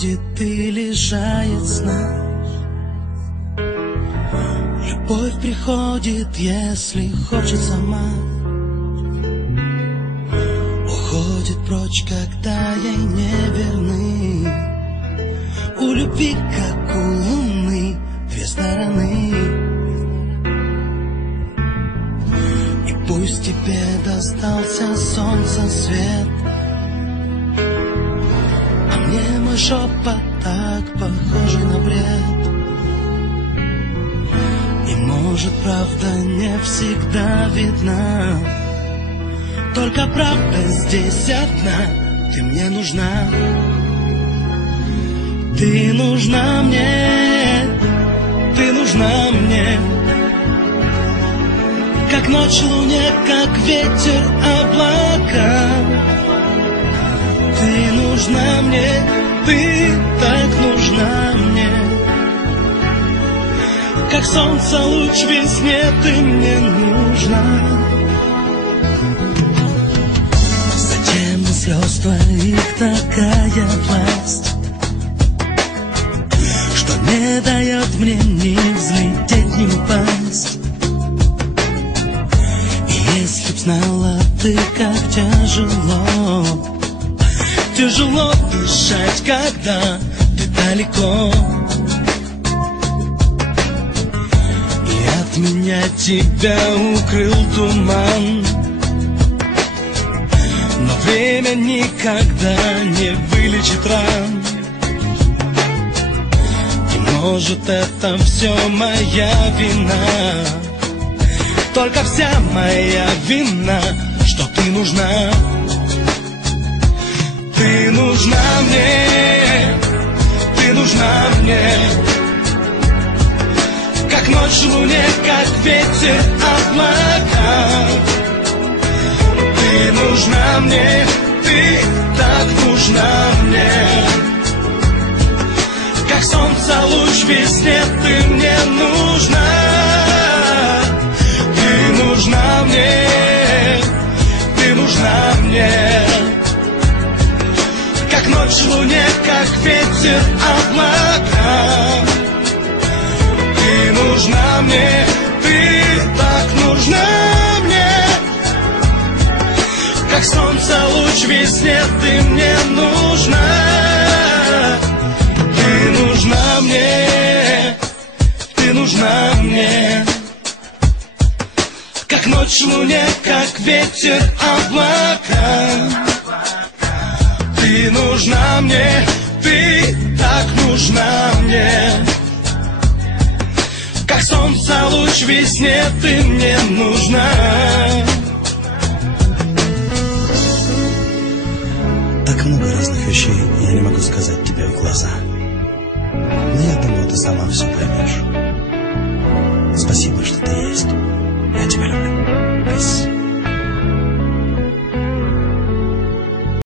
приходит и лишает сна. Любовь приходит, если хочет сама. Уходит прочь, когда ей не верны. У любви, как у луны, две стороны. И пусть тебе достался солнца свет, а мне мой шепот так похожий на бред. И может правда не всегда видна, только правда здесь одна. Ты мне нужна, ты нужна мне, ты нужна мне. Как ночь луне, как ветер облака. Ты нужна мне, ты так нужна мне. Как солнце луч весне, ты мне нужна. Зачем слез твоих такая власть, что не дает мне ни взлететь, ни упасть? И если б знала ты, как тяжело, тяжело дышать, когда ты далеко, и от меня тебя укрыл туман. Но время никогда не вылечит ран. И может это все моя вина, только вся моя вина, что ты нужна. Ты нужна мне, ты нужна мне. Как ночь луне, как ветер облака. Ты нужна мне, ты так нужна мне. Как солнце луч весне, ты мне нужна. Ты нужна мне, ты нужна мне. Как ночь луне, как ветер облака. Ты нужна мне, ты так нужна мне. Как солнце луч весне, ты мне нужна. Ты нужна мне, ты нужна мне. Как ночь луне, как ветер облака. Ты нужна мне, ты так нужна мне. Как солнце луч весне, ты мне нужна. Так много разных вещей я не могу сказать тебе в глаза, но я думаю, ты сама все поймешь. Спасибо, что ты есть. Я тебя люблю.